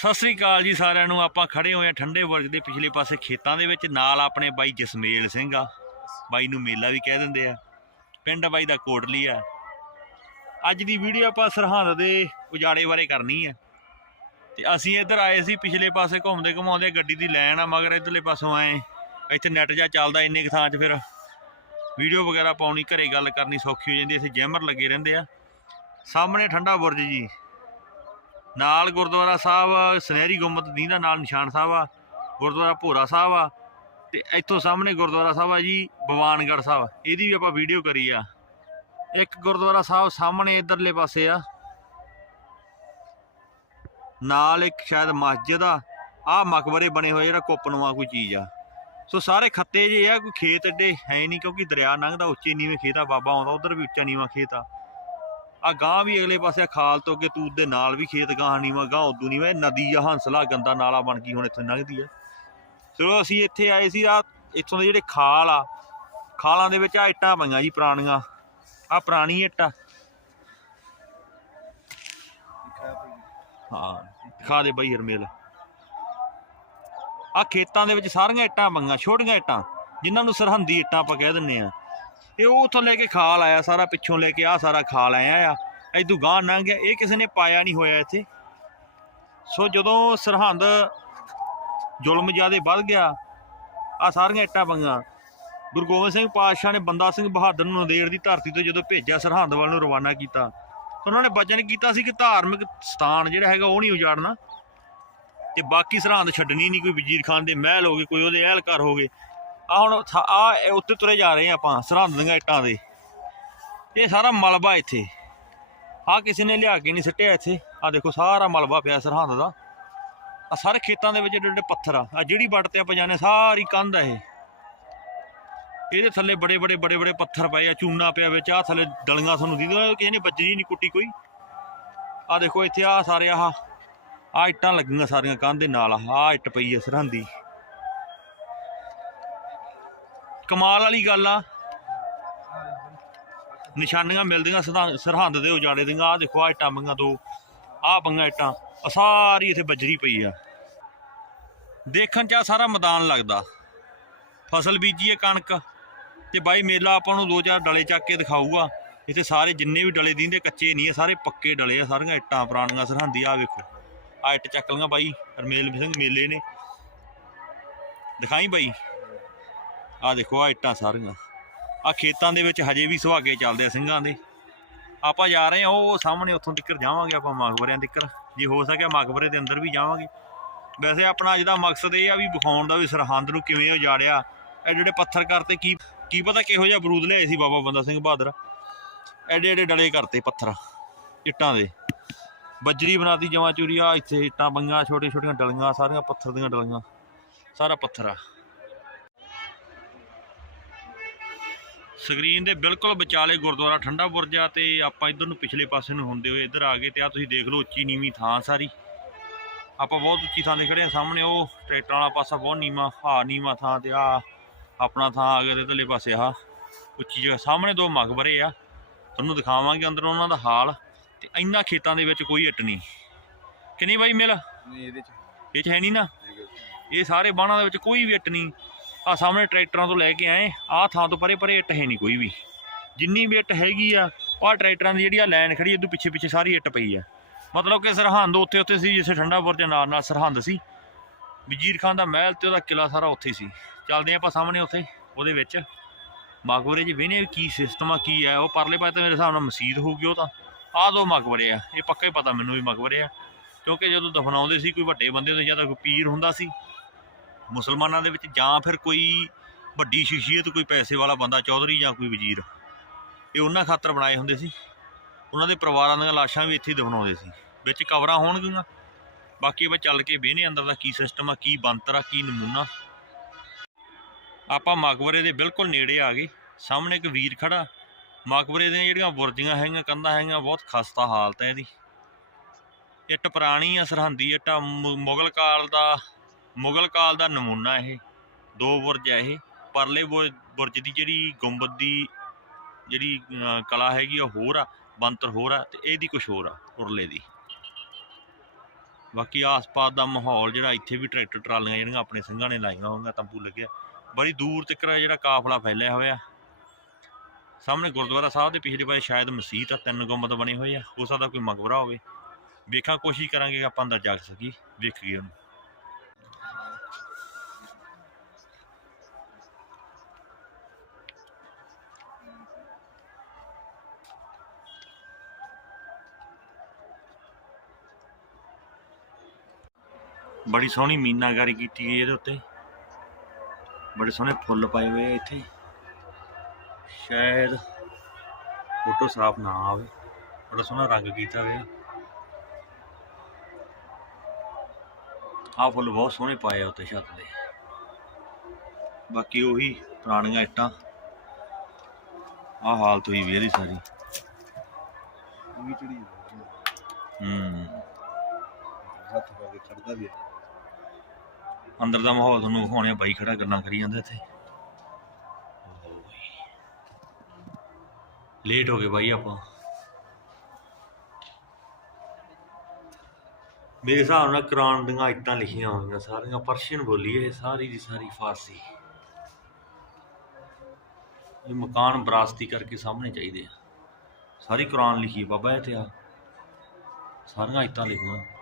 ਸਤਿ ਸ੍ਰੀ ਅਕਾਲ ਜੀ ਸਾਰਿਆਂ ਨੂੰ। ਆਪਾਂ ਖੜੇ ਹੋਏ ਆ ਠੰਡੇ ਬੁਰਜ ਦੇ ਪਿਛਲੇ ਪਾਸੇ ਖੇਤਾਂ ਦੇ ਵਿੱਚ। ਨਾਲ ਆਪਣੇ ਬਾਈ ਜਸਮੇਲ ਸਿੰਘ ਆ। ਬਾਈ ਨੂੰ ਮੇਲਾ ਵੀ ਕਹਿ ਦਿੰਦੇ ਆ। ਪਿੰਡ ਬਾਈ ਦਾ ਕੋਟਲੀ ਆ। ਅੱਜ ਦੀ ਵੀਡੀਓ ਆਪਾਂ ਸਰਹੰਦ ਦੇ ਉਜਾੜੇ ਬਾਰੇ ਕਰਨੀ ਆ। ਤੇ ਅਸੀਂ ਇੱਧਰ ਆਏ ਸੀ ਪਿਛਲੇ ਪਾਸੇ ਘੁੰਮਦੇ ਘੁਮਾਉਂਦੇ ਗੱਡੀ ਦੀ ਲਾਈਨ ਆ, ਮਗਰ ਇੱਧਰਲੇ ਪਾਸੋਂ ਆਏ। ਇੱਥੇ ਨੈਟ ਜਾ ਚੱਲਦਾ ਇੰਨੇ ਕੁ ਥਾਂ 'ਚ ਫਿਰ ਵੀਡੀਓ ਵਗੈਰਾ ਪਾਉਣੀ, ਘਰੇ ਗੱਲ ਕਰਨੀ ਸੌਖੀ ਹੋ ਜਾਂਦੀ ਅਸੀਂ ਜੈਮਰ ਲੱਗੇ ਰਹਿੰਦੇ ਆ। ਸਾਹਮਣੇ ਠੰਡਾ ਬੁਰਜ ਜੀ। ਨਾਲ ਗੁਰਦੁਆਰਾ ਸਾਹਿਬ, ਸੁਨਹਿਰੀ ਗੁੰਮਤ ਦੀਂਦਾ ਨਾਲ ਨਿਸ਼ਾਨ ਸਾਹਿਬ ਆ, ਗੁਰਦੁਆਰਾ ਭੋਰਾ ਸਾਹਿਬ ਆ, ਤੇ ਇੱਥੋਂ ਸਾਹਮਣੇ ਗੁਰਦੁਆਰਾ ਸਾਹਿਬ ਆ ਜੀ, ਭਵਾਨਗੜ੍ਹ ਸਾਹਿਬ ਇਹਦੀ ਵੀ ਆਪਾਂ ਵੀਡੀਓ ਕਰੀ ਆ। ਇੱਕ ਗੁਰਦੁਆਰਾ ਸਾਹਿਬ ਸਾਹਮਣੇ ਇਧਰਲੇ ਪਾਸੇ ਆ। ਨਾਲ ਇੱਕ ਸ਼ਾਇਦ ਮਸਜਿਦ ਆ। ਆ ਮਕਬਰੇ ਬਣੇ ਹੋਏ ਜਿਹੜਾ ਕੁੱਪਨਵਾ ਕੋਈ ਚੀਜ਼ ਆ। ਸੋ ਸਾਰੇ ਖੱਤੇ ਜੇ ਆ, ਕੋਈ ਖੇਤ ਏਡੇ ਹੈ ਨਹੀਂ, ਕਿਉਂਕਿ ਦਰਿਆ ਲੰਘਦਾ, ਉੱਚੇ ਨੀਵੇਂ ਖੇਤ ਆ, ਬਾਬਾ ਆਉਂਦਾ, ਉਧਰ ਵੀ ਉੱਚਾ ਨੀਵਾਂ ਖੇਤ ਆ। ਆ ਗਾਂ ਵੀ ਅਗਲੇ ਪਾਸੇ ਆ ਖਾਲ ਤੋਂ ਅੱਗੇ ਤੂਤ ਦੇ ਨਾਲ ਵੀ ਖੇਤ ਗਾਂ ਨੀਵਾਂ ਗਾਂ ਉਦੋਂ ਨੀਵਾਂ ਇਹ ਨਦੀ ਆ, ਹੰਸਲਾ ਗੰਦਾ ਨਾਲਾ ਬਣ ਗਈ, ਹੁਣ ਇੱਥੇ ਲੰਘਦੀ ਆ। ਚਲੋ ਅਸੀਂ ਇੱਥੇ ਆਏ ਸੀ ਆ ਇੱਥੋਂ ਦੇ ਜਿਹੜੇ ਖਾਲ ਆ, ਖਾਲਾਂ ਦੇ ਵਿੱਚ ਆ ਇੱਟਾਂ ਪਈਆਂ ਜੀ ਪੁਰਾਣੀਆਂ ਆ ਪੁਰਾਣੀ ਇੱਟ ਆ। ਹਾਂ, ਦਿਖਾ ਦੇ ਬਈ ਹਰਮੇਲ। ਆ ਖੇਤਾਂ ਦੇ ਵਿੱਚ ਸਾਰੀਆਂ ਇੱਟਾਂ ਪਈਆਂ, ਛੋਟੀਆਂ ਇੱਟਾਂ, ਜਿਨ੍ਹਾਂ ਨੂੰ ਸਰਹੰਦੀ ਇੱਟਾਂ ਆਪਾਂ ਕਹਿ ਦਿੰਨੇ ਆ। ਤੇ ਉਹ ਉੱਥੋਂ ਲੈ ਕੇ ਖਾਲ ਆਇਆ, ਸਾਰਾ ਪਿੱਛੋਂ ਲੈ ਕੇ ਆ ਸਾਰਾ ਖਾਲ ਆਇਆ ਆ। ਇਦੋਂ ਗਾਂ ਲੰਘ ਗਿਆ। ਇਹ ਕਿਸੇ ਨੇ ਪਾਇਆ ਨਹੀਂ ਹੋਇਆ ਇੱਥੇ। ਸੋ ਜਦੋਂ ਸਰਹੰਦ ਜ਼ੁਲਮ ਜ਼ਿਆਦੇ ਵੱਧ ਗਿਆ ਆ ਸਾਰੀਆਂ ਇੱਟਾਂ ਪਈਆਂ ਗੁਰੂ ਗੋਬਿੰਦ ਸਿੰਘ ਪਾਤਸ਼ਾਹ ਨੇ ਬੰਦਾ ਸਿੰਘ ਬਹਾਦਰ ਨੂੰ ਨੰਦੇੜ ਦੀ ਧਰਤੀ ਤੋਂ ਜਦੋਂ ਭੇਜਿਆ, ਸਰਹੰਦ ਵੱਲ ਨੂੰ ਰਵਾਨਾ ਕੀਤਾ। ਤਾਂ ਉਹਨਾਂ ਨੇ ਵਚਨ ਕੀਤਾ ਸੀ ਕਿ ਧਾਰਮਿਕ ਸਥਾਨ ਜਿਹੜਾ ਹੈਗਾ ਉਹ ਨਹੀਂ ਉਜਾੜਨਾ। ਤੇ ਬਾਕੀ ਸਰਹੰਦ ਛੱਡਣੀ ਨਹੀਂ, ਕੋਈ ਵਜ਼ੀਰ ਖਾਨ ਦੇ ਮਹਿਲ ਹੋ ਗਏ, ਕੋਈ ਉਹਦੇ ਅਹਿਲਕਾਰ ਹੋ ਗਏ। ਆ ਹੁਣ ਆ ਉੱਤੇ ਤੁਰੇ ਜਾ ਰਹੇ ਆ ਆਪਾਂ, ਸਰਹੰਦ ਦੀਆਂ ਇੱਟਾਂ ਦੇ। ਇਹ ਸਾਰਾ ਮਲਬਾ ਇੱਥੇ। ਆ ਕਿਸੇ ਨੇ ਲਿਆ ਕੇ ਨਹੀਂ ਸਿੱਟਿਆ ਇੱਥੇ। ਆ ਦੇਖੋ, ਸਾਰਾ ਮਲਬਾ ਪਿਆ ਸਰਹੰਦ ਦਾ। ਆ ਸਾਰੇ ਖੇਤਾਂ ਦੇ ਵਿੱਚ ਏਡੇ ਏਡੇ ਪੱਥਰ ਆ ਆ ਜਿਹੜੀ ਵੱਟ ਤੇ ਆਪਾਂ ਜਾਣੇ ਸਾਰੀ ਕੰਧ ਆ ਇਹ। ਇਹਦੇ ਥੱਲੇ ਬੜੇ ਬੜੇ ਬੜੇ ਬੜੇ ਪੱਥਰ ਪਏ ਆ, ਚੂਨਾ ਪਿਆ ਵਿੱਚ ਆ ਥੱਲੇ ਡਲੀਆਂ ਤੁਹਾਨੂੰ ਦੀਦੀਆਂ ਕਿਸੇ ਨੇ ਬੱਜਰੀ ਨਹੀਂ ਕੁੱਟੀ ਕੋਈ। ਆ ਦੇਖੋ, ਇੱਥੇ ਆ ਸਾਰੇ ਆਹ ਆ ਇੱਟਾਂ ਲੱਗੀਆਂ ਸਾਰੀਆਂ ਕੰਧ ਦੇ ਨਾਲ ਆ ਇੱਟ ਪਈ ਆ ਸਰਹੰਦੀ। ਕਮਾਲ ਵਾਲੀ ਗੱਲ ਆ। ਨਿਸ਼ਾਨੀਆਂ ਮਿਲਦੀਆਂ ਸਰਹੰ- ਸਰਹੰਦ ਦੇ ਉਜਾੜੇ ਦੀਆਂ। ਆ ਦੇਖੋ ਆ ਇੱਟਾਂ ਬੰਗਾ ਦੋ। ਆ ਬੰਗਾ ਇੱਟਾਂ। ਸਾਰੀ ਇੱਥੇ ਬੱਜਰੀ ਪਈ ਆ। ਦੇਖਣ ਚ ਆ ਸਾਰਾ ਮੈਦਾਨ ਲੱਗਦਾ। ਫਸਲ ਬੀਜੀ ਹੈ ਕਣਕ। ਤੇ ਬਾਈ ਮੇਲਾ ਆਪਾਂ ਨੂੰ ਦੋ ਚਾਰ ਡਲੇ ਚੱਕ ਕੇ ਦਿਖਾਊਗਾ। ਇੱਥੇ ਸਾਰੇ ਜਿੰਨੇ ਵੀ ਡਲੇ ਦੀਂਦੇ, ਕੱਚੇ ਨਹੀਂ ਆ, ਸਾਰੇ ਪੱਕੇ ਡਲੇ ਆ। ਸਾਰੀਆਂ ਇੱਟਾਂ, ਪੁਰਾਣੀਆਂ ਸਰਹੰਦੀ ਆ ਵੇਖੋ। ਆ ਇੱਟ ਚੱਕ ਲੀਆਂ ਬਾਈ। ਰਮੇਲ ਸਿੰਘ ਮੇਲੇ ਨੇ। ਦਿਖਾਈ ਬਾਈ। ਆ ਦੇਖੋ ਆ ਇੱਟਾਂ ਸਾਰੀਆਂ। ਆ ਖੇਤਾਂ ਦੇ ਵਿੱਚ ਹਜੇ ਵੀ ਸੁਹਾਗੇ ਚੱਲਦੇ ਆ ਸਿੰਘਾਂ ਦੇ। ਆਪਾਂ ਜਾ ਰਹੇ ਆ ਉਹ ਸਾਹਮਣੇ ਉੱਥੋਂ ਤੱਕ ਜਾਵਾਂਗੇ ਆਪਾਂ, ਮਕਬਰਿਆਂ ਤੱਕ ਜੇ ਹੋ ਸਕਿਆ ਮਕਬਰੇ ਦੇ ਅੰਦਰ ਵੀ ਜਾਵਾਂਗੇ। ਵੈਸੇ ਆਪਣਾ ਅੱਜ ਦਾ ਮਕਸਦ ਇਹ ਆ ਵੀ ਵਿਖਾਉਣ ਦਾ ਵੀ ਸਰਹੰਦ ਨੂੰ ਕਿਵੇਂ ਉਜਾੜਿਆ। ਐਡੇ ਐਡੇ ਪੱਥਰ ਕਰਤੇ ਕੀ ਕੀ ਪਤਾ ਕਿਹੋ ਜਿਹਾ ਬਰੂਦ ਲਿਆਏ ਸੀ ਬਾਬਾ ਬੰਦਾ ਸਿੰਘ ਬਹਾਦਰ। ਐਡੇ ਐਡੇ ਡਲੇ ਕਰਤੇ ਪੱਥਰ, ਇੱਟਾਂ ਦੇ। ਬੱਜਰੀ ਬਣਾਤੀ, ਜਮਾ ਚੂਰੀ ਆ ਇੱਥੇ ਇੱਟਾਂ ਬੰਗਾ ਛੋਟੀਆਂ ਛੋਟੀਆਂ ਡਲੀਆਂ, ਸਾਰੀਆਂ ਪੱਥਰ ਦੀਆਂ ਡਲੀਆਂ। ਸਾਰਾ ਪੱਥਰ ਆ। ਸਕਰੀਨ ਦੇ ਬਿਲਕੁਲ ਵਿਚਾਲੇ ਗੁਰਦੁਆਰਾ ਠੰਡਾ ਬੁਰਜ ਆ ਤੇ ਆਪਾਂ ਇਧਰ ਨੂੰ ਪਿਛਲੇ ਪਾਸੇ ਨੂੰ ਹੁੰਦੇ ਹੋਏ ਇੱਧਰ ਆ ਗਏ ਤੇ ਆ ਤੁਸੀਂ ਦੇਖ ਲਓ ਉੱਚੀ ਨੀਵੀਂ ਥਾਂ ਸਾਰੀ। ਆਪਾਂ ਬਹੁਤ ਉੱਚੀ ਥਾਂ ਤੇ ਖੜੇ ਆ ਸਾਹਮਣੇ ਉਹ ਟਰੈਕਟਰ ਵਾਲਾ ਪਾਸਾ ਬਹੁਤ ਨੀਵਾਂ ਆ ਨੀਵਾਂ ਥਾਂ ਤੇ ਆ ਆਪਣਾ ਥਾਂ ਆ ਗਿਆ ਤੇ ਇਧਰਲੇ ਪਾਸੇ ਆ ਉੱਚੀ ਜਗ੍ਹਾ ਸਾਹਮਣੇ ਦੋ ਮਕਬਰੇ ਆ। ਤੁਹਾਨੂੰ ਦਿਖਾਵਾਂਗੇ ਅੰਦਰ ਉਹਨਾਂ ਦਾ ਹਾਲ ਤੇ ਇੰਨਾ ਖੇਤਾਂ ਦੇ ਵਿੱਚ ਕੋਈ ਇੱਟ ਨਹੀਂ। ਕਿੰਨੀ ਬਾਈ ਮਿਲ? ਨਹੀਂ ਇਹਦੇ ਚ ਇਹ ਚ ਹੈ ਨਹੀਂ ਨਾ? ਇਹ ਸਾਰੇ ਬਾਣਾ ਦੇ ਵਿੱਚ ਕੋਈ ਵੀ ਇੱਟ ਨਹੀਂ। ਆ ਸਾਹਮਣੇ ਟਰੈਕਟਰਾਂ ਤੋਂ ਲੈ ਕੇ ਆਏ ਆਹ ਥਾਂ ਤੋਂ ਪਰੇ ਪਰੇ ਇੱਟ ਹੈ ਨਹੀਂ ਕੋਈ ਵੀ। ਜਿੰਨੀ ਵੀ ਇੱਟ ਹੈਗੀ ਆ ਆਹ ਟਰੈਕਟਰਾਂ ਦੀ ਜਿਹੜੀ ਆ ਲਾਈਨ ਖੜੀ ਇਦੋਂ ਪਿੱਛੇ ਪਿੱਛੇ ਸਾਰੀ ਇੱਟ ਪਈ ਆ। ਮਤਲਬ ਕਿ ਸਰਹੰਦ ਉੱਥੇ ਉੱਥੇ ਸੀ, ਜਿੱਥੇ ਠੰਡਾਪੁਰ ਦੇ ਨਾਲ ਨਾਲ ਸਰਹੰਦ ਸੀ। ਵਜ਼ੀਰ ਖਾਨ ਦਾ ਮਹਿਲ ਤੇ ਉਹਦਾ ਕਿਲਾ ਸਾਰਾ ਉੱਥੇ ਸੀ। ਚੱਲਦੇ ਆਪਾਂ ਸਾਹਮਣੇ ਉੱਥੇ, ਉਹਦੇ ਵਿੱਚ। ਮਕਬਰੇ 'ਚ ਵੇਨੇ ਕੀ ਸਿਸਟਮ ਆ, ਕੀ ਆ, ਉਹ ਪਰਲੇ ਪਾਸੇ ਤਾਂ ਮੇਰੇ ਹਿਸਾਬ ਨਾਲ ਮਸਜਿਦ ਹੋਊਗੀ ਉਹ ਤਾਂ। ਆਹ ਦੋ ਮਕਬਰੇ ਆ, ਇਹ ਪੱਕਾ ਹੀ ਪਤਾ ਮੈਨੂੰ ਵੀ ਮਕਬਰੇ ਆ। ਕਿਉਂਕਿ ਜਦੋਂ ਦਫਨਾਉਂਦੇ ਸੀ ਕੋਈ ਵੱਡੇ ਬੰਦੇ ਤੋਂ ਜਾਂ ਤਾਂ ਕੋਈ ਪੀਰ ਹੁੰਦਾ ਸੀ ਮੁਸਲਮਾਨਾਂ ਦੇ ਵਿੱਚ ਜਾਂ ਫਿਰ ਕੋਈ ਵੱਡੀ ਸ਼ਖਸੀਅਤ, ਕੋਈ ਪੈਸੇ ਵਾਲਾ ਬੰਦਾ, ਚੌਧਰੀ ਜਾਂ ਕੋਈ ਵਜ਼ੀਰ, ਇਹ ਉਹਨਾਂ ਖਾਤਰ ਬਣਾਏ ਹੁੰਦੇ ਸੀ। ਉਹਨਾਂ ਦੇ ਪਰਿਵਾਰਾਂ ਦੀਆਂ ਲਾਸ਼ਾਂ ਵੀ ਇੱਥੇ ਦਫਨਾਉਂਦੇ ਸੀ। ਵਿੱਚ ਕਵਰਾਂ ਹੋਣਗੀਆਂ। ਬਾਕੀ ਆਪਾਂ ਚੱਲ ਕੇ ਵੇਹਨੇ ਅੰਦਰ ਦਾ ਕੀ ਸਿਸਟਮ ਆ, ਕੀ ਬੰਤਰ ਆ, ਕੀ ਨਮੂਨਾ। ਆਪਾਂ ਮਕਬਰੇ ਦੇ ਬਿਲਕੁਲ ਨੇੜੇ ਆ ਗਏ। ਸਾਹਮਣੇ ਇੱਕ ਵੀਰ ਖੜਾ। ਮਕਬਰੇ ਦੀਆਂ ਜਿਹੜੀਆਂ ਬੁਰਜੀਆਂ ਹੈਗੀਆਂ, ਕੰਧਾਂ ਹੈਗੀਆਂ, ਬਹੁਤ ਖਸਤਾ ਹਾਲਤ ਹੈ ਇਹਦੀ। ਇੱਟ ਪੁਰਾਣੀ ਆ, ਸਰਹੰਦੀ ਇੱਟ ਮੁਗਲ ਕਾਲ ਦਾ ਮੁਗਲ ਕਾਲ ਦਾ ਨਮੂਨਾ ਇਹ, ਦੋ ਬੁਰਜ ਹੈ ਇਹ, ਪਰਲੇ ਬੁਰ- ਬੁਰਜ ਦੀ ਜਿਹੜੀ ਗੁੰਬਦ ਦੀ ਜਿਹੜੀ ਕਲਾ ਹੈਗੀ ਆ ਹੋਰ ਆ ਬੰਤਰ ਹੋਰ ਆ ਤੇ ਇਹਦੀ ਕੁਝ ਹੋਰ ਆ, ਉਰਲੇ ਦੀ। ਬਾਕੀ ਆਸ-ਪਾਸ ਦਾ ਮਾਹੌਲ ਜਿਹੜਾ ਇੱਥੇ ਵੀ ਟਰੈਕਟਰ ਟਰਾਲੀਆਂ ਜਿਹੜੀਆਂ ਆਪਣੇ ਸਿੰਘਾਂ ਨੇ ਲਾਈਆਂ ਹੋਣਗੀਆਂ ਤੰਬੂ ਲੱਗਿਆ। ਬੜੀ ਦੂਰ ਤੱਕ ਜਿਹੜਾ ਕਾਫਲਾ ਫੈਲਿਆ ਹੋਇਆ। ਸਾਹਮਣੇ ਗੁਰਦੁਆਰਾ ਸਾਹਿਬ ਦੇ ਪਿਛਲੇ ਪਾਸੇ ਸ਼ਾਇਦ ਮਸਜਿਦ ਆ, ਤਿੰਨ ਗੁੰਬਦ ਬਣੇ ਹੋਏ ਆ, ਹੋ ਸਕਦਾ ਕੋਈ ਮਕਬਰਾ ਹੋਵੇ। ਵੇਖਾਂ, ਕੋਸ਼ਿਸ਼ ਕਰਾਂਗੇ ਆਪਾਂ ਅੰਦਰ ਜਾ ਸਕੀ, ਵੇਖੀਏ ਉਹਨੂੰ। ਬੜੀ ਸੋਹਣੀ ਮੀਨਾਕਾਰੀ ਕੀਤੀ ਗਈ ਇਹਦੇ ਉੱਤੇ। ਬੜੇ ਸੋਹਣੇ ਫੁੱਲ ਪਾਏ ਹੋਏ ਆ ਇੱਥੇ। ਸ਼ਾਇਦ ਫੋਟੋ ਸਾਫ਼ ਨਾ ਆਵੇ। ਬੜਾ ਸੋਹਣਾ ਰੰਗ ਕੀਤਾ ਹੋਇਆ। ਆਹ ਫੁੱਲ ਬਹੁਤ ਸੋਹਣੇ ਪਾਏ ਆ ਉੱਤੇ ਛੱਤ ਦੇ। ਬਾਕੀ ਉਹੀ ਪੁਰਾਣੀਆਂ ਇੱਟਾਂ। ਆਹ ਹਾਲਤ ਹੋਈ ਵੀ ਇਹਦੀ ਸਾਰੀ ਵੀ ਚੜੀ ਹੂੰ। ਹੱਥ ਪਾ ਕੇ ਖੜਦਾ ਵੀ। ਅੰਦਰ ਦਾ ਮਾਹੌਲ ਤੁਹਾਨੂੰ ਵਿਖਾਉਣੇ ਬਾਈ ਖੜਾ ਗੱਲਾਂ ਕਰੀ ਜਾਂਦਾ ਇੱਥੇ। ਲੇਟ ਹੋ ਗਏ ਬਾਈ ਆਪਾਂ। ਮੇਰੇ ਹਿਸਾਬ ਨਾਲ ਕੁਰਾਨ ਦੀਆਂ ਇੱਟਾਂ ਲਿਖੀਆਂ ਹੋਈਆਂ, ਸਾਰੀਆਂ ਪਰਸ਼ੀਅਨ ਬੋਲੀ ਇਹ ਸਾਰੀ ਦੀ ਸਾਰੀ ਫਾਰਸੀ। ਇਹ ਮਕਾਨ ਬਰਾਸਤੀ ਕਰਕੇ ਸਾਹਮਣੇ ਚਾਹੀਦੇ ਆ। ਸਾਰੀ ਕੁਰਾਨ ਲਿਖੀ ਬਾਬਾ ਇੱਥੇ ਆ। ਸਾਰੀਆਂ ਇੱਟਾਂ ਲਿਖੀਆਂ।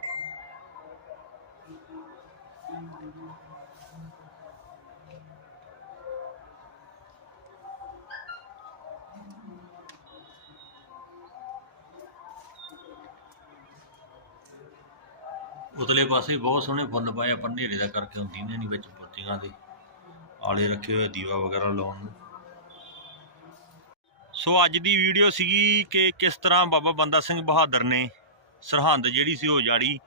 ਉਤਲੇ ਪਾਸੇ ਬਹੁਤ ਸੋਹਣੇ ਫੁੱਲ ਪਾਏ ਆਪਾਂ ਹਨੇਰੇ ਦਾ ਕਰਕੇ ਹੁੰਦੀ ਨੇ ਨਹੀਂ ਵਿੱਚ ਪੁੱਤੀਆਂ ਦੇ। ਆਲੇ ਰੱਖੇ ਹੋਏ ਦੀਵਾ ਵਗੈਰਾ ਲਾਉਣ ਨੂੰ। ਸੋ ਅੱਜ ਦੀ ਵੀਡੀਓ ਸੀਗੀ ਕਿ ਕਿਸ ਤਰ੍ਹਾਂ ਬਾਬਾ ਬੰਦਾ ਸਿੰਘ ਬਹਾਦਰ ਨੇ ਸਰਹੰਦ ਜਿਹੜੀ ਸੀ ਉਹ ਉਜਾੜੀ।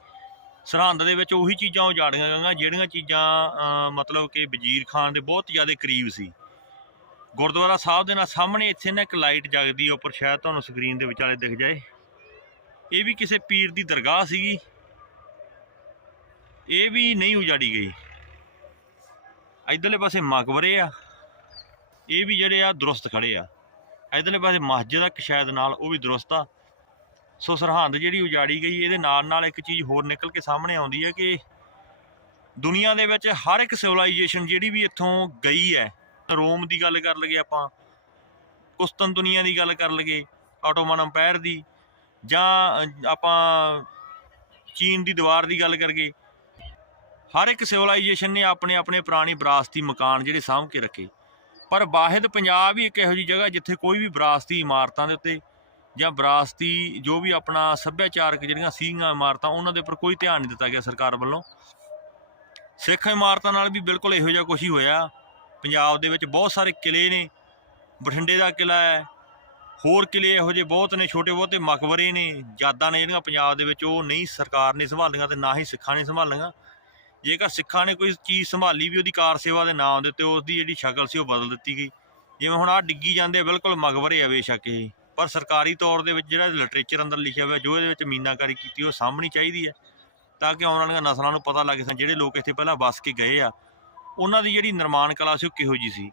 ਸਰਹੰਦ ਦੇ ਵਿੱਚ ਉਹੀ ਚੀਜ਼ਾਂ ਉਜਾੜੀਆਂ ਗਈਆਂ, ਜਿਹੜੀਆਂ ਚੀਜ਼ਾਂ ਮਤਲਬ ਕਿ ਵਜ਼ੀਰ ਖਾਨ ਦੇ ਬਹੁਤ ਜ਼ਿਆਦਾ ਕਰੀਬ ਸੀ। ਗੁਰਦੁਆਰਾ ਸਾਹਿਬ ਦੇ ਨਾਲ ਸਾਹਮਣੇ ਇੱਥੇ ਨਾ ਇੱਕ ਲਾਈਟ ਜਗਦੀ ਉੱਪਰ ਸ਼ਾਇਦ ਤੁਹਾਨੂੰ ਸਕਰੀਨ ਦੇ ਵਿਚਾਲੇ ਦਿਖ ਜਾਏ। ਇਹ ਵੀ ਕਿਸੇ ਪੀਰ ਦੀ ਦਰਗਾਹ ਸੀਗੀ। ਇਹ ਵੀ ਨਹੀਂ ਉਜਾੜੀ ਗਈ। ਇਧਰਲੇ ਪਾਸੇ ਮਕਬਰੇ ਆ। ਇਹ ਵੀ ਜਿਹੜੇ ਆ ਦਰੁਸਤ ਖੜੇ ਆ। ਇਧਰਲੇ ਪਾਸੇ ਮਸਜਿਦ ਆ ਸ਼ਾਇਦ ਨਾਲ ਉਹ ਵੀ ਦਰੁਸਤ ਆ। ਸੋ ਸਰਹੰਦ ਜਿਹੜੀ ਉਜਾੜੀ ਗਈ, ਇਹਦੇ ਨਾਲ ਨਾਲ ਇੱਕ ਚੀਜ਼ ਹੋਰ ਨਿਕਲ ਕੇ ਸਾਹਮਣੇ ਆਉਂਦੀ ਹੈ ਕਿ ਦੁਨੀਆ ਦੇ ਵਿੱਚ ਹਰ ਇੱਕ ਸਿਵਲਾਈਜੇਸ਼ਨ ਜਿਹੜੀ ਵੀ ਇੱਥੋਂ ਗਈ ਹੈ, ਰੋਮ ਦੀ ਗੱਲ ਕਰ ਲਈਏ ਆਪਾਂ ਕੁਸਤਨਤੁਨੀਆ ਦੀ ਗੱਲ ਕਰ ਲਈਏ ਆਟੋਮਨ ਅੰਪਾਇਰ ਦੀ ਜਾਂ ਆਪਾਂ ਚੀਨ ਦੀ ਦੀਵਾਰ ਦੀ ਗੱਲ ਕਰਗੇ ਹਰ ਇੱਕ ਸਿਵਲਾਈਜੇਸ਼ਨ ਨੇ ਆਪਣੇ ਆਪਣੇ ਪੁਰਾਣੀ ਵਿਰਾਸਤੀ ਮਕਾਨ ਜਿਹੜੇ ਸਾਂਭ ਕੇ ਰੱਖੇ। ਪਰ ਵਾਹਿਦ ਪੰਜਾਬ ਹੀ ਇੱਕ ਇਹੋ ਜਿਹੀ ਜਗ੍ਹਾ ਜਿੱਥੇ ਕੋਈ ਵੀ ਵਿਰਾਸਤੀ ਇਮਾਰਤਾਂ ਦੇ ਉੱਤੇ ਜਾਂ ਵਿਰਾਸਤੀ ਜੋ ਵੀ ਆਪਣਾ ਸੱਭਿਆਚਾਰਕ ਜਿਹੜੀਆਂ ਸੀਗੀਆਂ ਇਮਾਰਤਾਂ, ਉਹਨਾਂ ਦੇ ਉੱਪਰ ਕੋਈ ਧਿਆਨ ਨਹੀਂ ਦਿੱਤਾ ਗਿਆ ਸਰਕਾਰ ਵੱਲੋਂ। ਸਿੱਖ ਇਮਾਰਤਾਂ ਨਾਲ ਵੀ ਬਿਲਕੁਲ ਇਹੋ ਜਿਹਾ ਕੁਝ ਹੀ ਹੋਇਆ। ਪੰਜਾਬ ਦੇ ਵਿੱਚ ਬਹੁਤ ਸਾਰੇ ਕਿਲੇ ਨੇ, ਬਠਿੰਡੇ ਦਾ ਕਿਲਾ ਹੈ, ਹੋਰ ਕਿਲੇ ਇਹੋ ਜਿਹੇ ਬਹੁਤ ਨੇ, ਛੋਟੇ ਬਹੁਤੇ ਮਕਬਰੇ ਨੇ ਯਾਦਾਂ ਨੇ ਜਿਹੜੀਆਂ ਪੰਜਾਬ ਦੇ ਵਿੱਚ ਉਹ ਨਹੀਂ ਸਰਕਾਰ ਨੇ ਸੰਭਾਲੀਆਂ ਤੇ ਨਾ ਹੀ ਸਿੱਖਾਂ ਨੇ ਸੰਭਾਲੀਆਂ। ਜੇਕਰ ਸਿੱਖਾਂ ਨੇ ਕੋਈ ਚੀਜ਼ ਸੰਭਾਲੀ ਵੀ ਉਹਦੀ ਕਾਰ ਸੇਵਾ ਦੇ ਨਾਮ ਦੇ ਉੱਤੇ ਉਸ ਦੀ ਜਿਹੜੀ ਸ਼ਕਲ ਸੀ ਉਹ ਬਦਲ ਦਿੱਤੀ ਗਈ। ਜਿਵੇਂ ਹੁਣ ਆ ਡਿੱਗੀ ਜਾਂਦੇ ਆ, ਬਿਲਕੁਲ ਮਕਬਰੇ ਆ ਬੇਸ਼ੱਕ ਇਹ। ਪਰ ਸਰਕਾਰੀ ਤੌਰ ਦੇ ਵਿੱਚ ਜਿਹੜਾ ਲਿਟਰੇਚਰ ਅੰਦਰ ਲਿਖਿਆ ਹੋਇਆ ਜੋ ਇਹਦੇ ਵਿੱਚ ਮੀਨਾਕਾਰੀ ਕੀਤੀ ਉਹ ਸਾਹਮਣੀ ਚਾਹੀਦੀ ਹੈ। ਤਾਂ ਕਿ ਆਉਣ ਵਾਲੀਆਂ ਨਸਲਾਂ ਨੂੰ ਪਤਾ ਲੱਗੇ ਸਨ ਜਿਹੜੇ ਲੋਕ ਇੱਥੇ ਪਹਿਲਾਂ ਵਸ ਕੇ ਗਏ ਆ ਉਹਨਾਂ ਦੀ ਜਿਹੜੀ ਨਿਰਮਾਣ ਕਲਾ ਸੀ ਉਹ ਕਿਹੋ ਜੀ ਸੀ।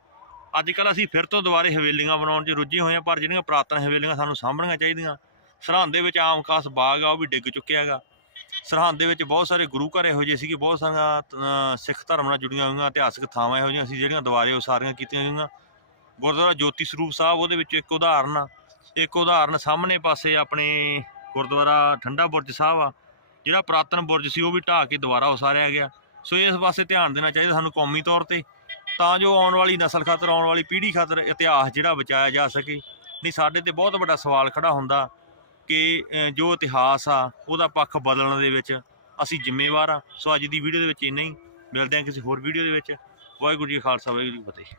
ਅੱਜ ਕੱਲ੍ਹ ਅਸੀਂ ਫਿਰ ਤੋਂ ਦੁਬਾਰੇ ਹਵੇਲੀਆਂ ਬਣਾਉਣ 'ਚ ਰੁੱਝੇ ਹੋਏ ਹਾਂ ਪਰ ਜਿਹੜੀਆਂ ਪੁਰਾਤਨ ਹਵੇਲੀਆਂ ਸਾਨੂੰ ਸਾਂਭਣੀਆਂ ਚਾਹੀਦੀਆਂ। ਸਰਹੰਦ ਦੇ ਵਿੱਚ ਆਮ ਖਾਸ ਬਾਗ ਆ ਉਹ ਵੀ ਡਿੱਗ ਚੁੱਕਿਆ ਹੈਗਾ। ਸਰਹੰਦ ਦੇ ਵਿੱਚ ਬਹੁਤ ਸਾਰੇ ਗੁਰੂ ਘਰ ਇਹੋ ਜਿਹੇ ਸੀਗੇ, ਬਹੁਤ ਸਾਰੀਆਂ ਸਿੱਖ ਧਰਮ ਨਾਲ ਜੁੜੀਆਂ ਹੋਈਆਂ, ਇਤਿਹਾਸਕ ਥਾਵਾਂ ਇਹੋ ਜਿਹੀਆਂ ਸੀ, ਜਿਹੜੀਆਂ ਦੁਬਾਰੇ ਉਸਾਰੀਆਂ ਕੀਤੀਆਂ ਗਈਆਂ। ਗੁਰਦੁਆਰਾ ਜੋਤੀ ਸਰੂਪ ਸਾਹਿਬ, ਉਹਦੇ ਵਿੱਚ ਇੱਕ ਉਦਾਹਰਨ ਆ। ਇੱਕ ਉਦਾਹਰਨ ਸਾਹਮਣੇ ਪਾਸੇ ਆਪਣੇ ਗੁਰਦੁਆਰਾ ਠੰਡਾ ਬੁਰਜ ਸਾਹਿਬ ਆ, ਜਿਹੜਾ ਪੁਰਾਤਨ ਬੁਰਜ ਸੀ, ਉਹ ਵੀ ਢਾਹ ਕੇ ਦੁਬਾਰਾ ਉਸਾਰਿਆ ਗਿਆ। ਸੋ ਇਸ ਪਾਸੇ ਧਿਆਨ ਦੇਣਾ ਚਾਹੀਦਾ ਸਾਨੂੰ ਕੌਮੀ ਤੌਰ ਤੇ, ਤਾਂ ਜੋ ਆਉਣ ਵਾਲੀ ਨਸਲ ਖਾਤਰ, ਆਉਣ ਵਾਲੀ ਪੀੜ੍ਹੀ ਖਾਤਰ ਇਤਿਹਾਸ ਜਿਹੜਾ ਬਚਾਇਆ ਜਾ ਸਕੇ। ਨਹੀਂ, ਸਾਡੇ ਤੇ ਬਹੁਤ ਵੱਡਾ ਸਵਾਲ ਖੜਾ ਹੁੰਦਾ ਕਿ ਜੋ ਇਤਿਹਾਸ ਆ, ਉਹਦਾ ਪੱਖ ਬਦਲਣ ਦੇ ਵਿੱਚ ਅਸੀਂ ਜ਼ਿੰਮੇਵਾਰ ਆ। ਸੋ ਅੱਜ ਦੀ ਵੀਡੀਓ ਦੇ ਵਿੱਚ ਇੰਨਾ ਹੀ। ਮਿਲਦੇ ਹਾਂ ਕਿਸੇ ਹੋਰ ਵੀਡੀਓ ਦੇ ਵਿੱਚ। ਵਾਹਿਗੁਰੂ ਜੀ ਖਾਲਸਾ, ਵਾਹਿਗੁਰੂ ਜੀ ਫਤਿਹ।